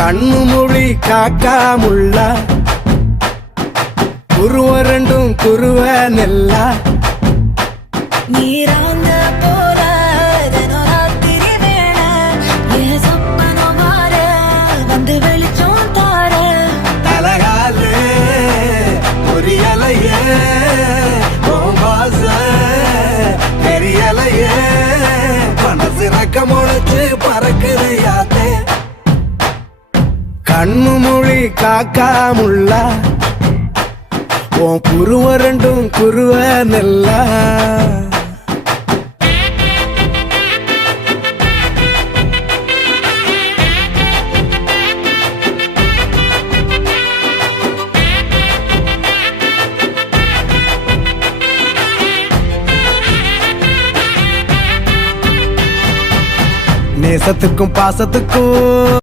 கண்ணு மொழி காக்காமுள்ள குருவ ரெண்டும் குருவ நெல்லா நீராங்க போல தினராத்திரி வேண என் சொப்பனம் மாற வந்து வெளிச்சம் தார தலகாலே பொரியலையே வாச பெரியலையே மனசு ரக்க முளைச்சு பறக்குது யாத்தே கண்ணு மொழி காக்காமுள்ள உன் குருவ ரெண்டும் குருவ நெல்லா நேசத்துக்கும் பாசத்துக்கும்